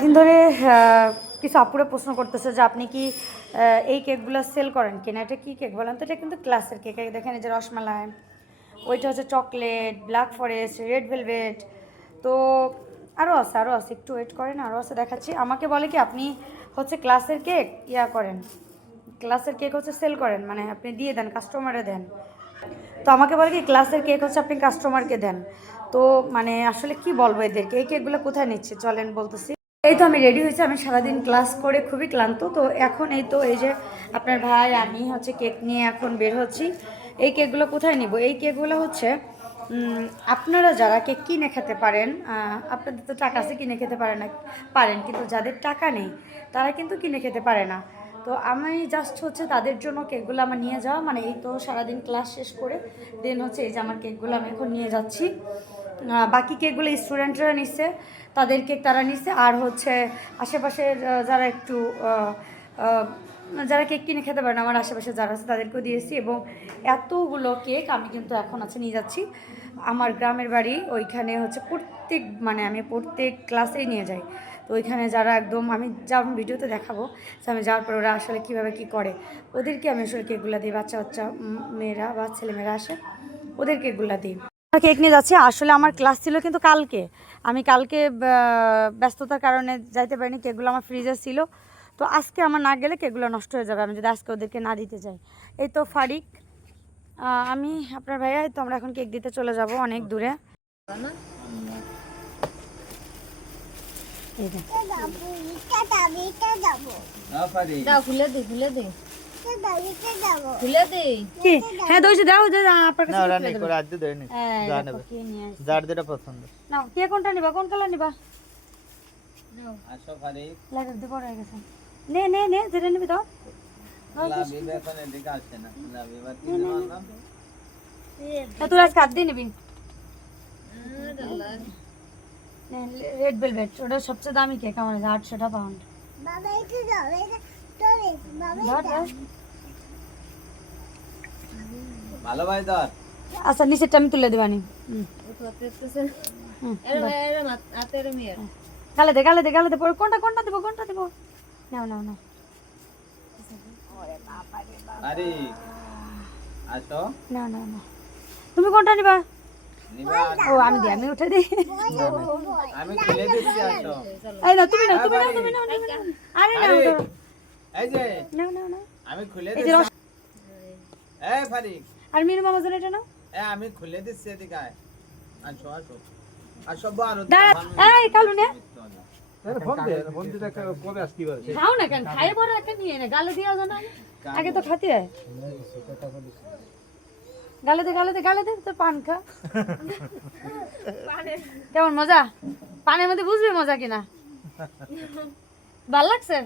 দিন ধরে কিছু আপুরা প্রশ্ন করতেছে যে আপনি কি এই কেকগুলো সেল করেন কিনা, এটা কী কেক বলেন তো? এটা কিন্তু ক্লাসের কেক। দেখেন এই যে রসমালাই, ওইটা হচ্ছে chocolate, black forest, red velvet, তো আরও আছে একটু ওয়েট করেন, আরও আছে দেখাচ্ছি। আমাকে বলে কি আপনি হচ্ছে ক্লাসের কেক করেন, ক্লাসের কেক হচ্ছে সেল করেন, মানে আপনি দিয়ে দেন, কাস্টমারে দেন। তো আমাকে বলে কি ক্লাসের কেক হচ্ছে আপনি কাস্টমারকে দেন। তো মানে আসলে কি বলবো এদেরকে, এই কেকগুলো কোথায় নিচ্ছে চলেন বলতেছি। এই তো আমি রেডি হয়েছি, আমি সারাদিন ক্লাস করে খুবই ক্লান্ত, তো এখন এই যে আপনার ভাই আমি হচ্ছে কেক নিয়ে এখন বের হচ্ছি। এই কেকগুলো কোথায় নিব? এই কেকগুলো হচ্ছে আপনারা যারা কেক কিনে খেতে পারেন, আপনাদের তো টাকা আছে, কিনে খেতে পারেন, কিন্তু যাদের টাকা নেই তারা কিন্তু কিনে খেতে পারে না। তো আমি জাস্ট হচ্ছে তাদের জন্য কেকগুলো আমার নিয়ে যাওয়া, মানে এই তো সারাদিন ক্লাস শেষ করে দেন হচ্ছে এই যে আমার কেকগুলো আমি এখন নিয়ে যাচ্ছি। বাকি কেকগুলো স্টুডেন্টরা নিচ্ছে, তাদের কেক তারা নিচ্ছে, আর হচ্ছে আশেপাশের যারা একটু যারা কেক কিনে খেতে পারে না, আমার আশেপাশে যারা আছে তাদেরকেও দিয়েছি। এবং এতগুলো কেক আমি কিন্তু এখন নিয়ে যাচ্ছি আমার গ্রামের বাড়ি। ওইখানে হচ্ছে আমি প্রত্যেক ক্লাসেই নিয়ে যাই। তো ওইখানে যারা একদম আমি যেমন ভিডিওতে দেখাবো যে আমি যাওয়ার পর ওরা আসলে কীভাবে কী করে, ওদেরকে আমি আসলে কেকগুলো দিই। বাচ্চা মেয়েরা বা ছেলেমেয়েরা আসে, ওদের কেকগুলো দিই। কেক নিয়ে যাচ্ছি, আসলে আমার ক্লাস ছিল কিন্তু কালকে ব্যস্ততার কারণে যাইতে পারিনি। কেকগুলো আমার ফ্রিজে ছিল, তো আজকে আমার না গেলে কেকগুলো নষ্ট হয়ে যাবে আমি যদি আজকে ওদেরকে না দিতে যাই। এই তো ফারিক, আমি আপনার ভাইয়া, তো আমরা এখন কেক দিতে চলে যাব অনেক দূরে। হ্যাঁ দইছে দাও, কে কোনটা নিবা, কোন কালার নিবা? নে নে নে যেটা নিবি দাও। তোর আজ কাট দিয়ে নিবি রেড ভেলভেট, ওটা সবচেয়ে দামি কেক আমার কাছে, 800 পাউন্ড। ভালো ভাই ধর। আচ্ছা নিচেরটা আমি তুলে দেবানি। গালে দে পরে কোনটা দেবো নাও নাও। আরে আসো না তুমি কোনটা নিবা? ও আমি উঠে দিই। আমি খুলে দিচ্ছি, আসো। এই না তুমি নাও আরে এই যে নাও আমি খুলে এই যে দিচ্ছি। এই ফারিক, আর মিনু মামা জান এটা নাও। আমি খুলে দিচ্ছি, এদিকে আয়। আসো বড়। এই কালু নে ফোন দিতে কবে আসতে পারে? খাও না কেন, খাইয়ে পরে একটা নিয়ে নে, গালে দিয়া জানা আগে তো খাতে হয়। গালে দে তো পান খা। কেমন মজা? পানের মধ্যে বুঝবে মজা কিনা। ভাল লাগছে?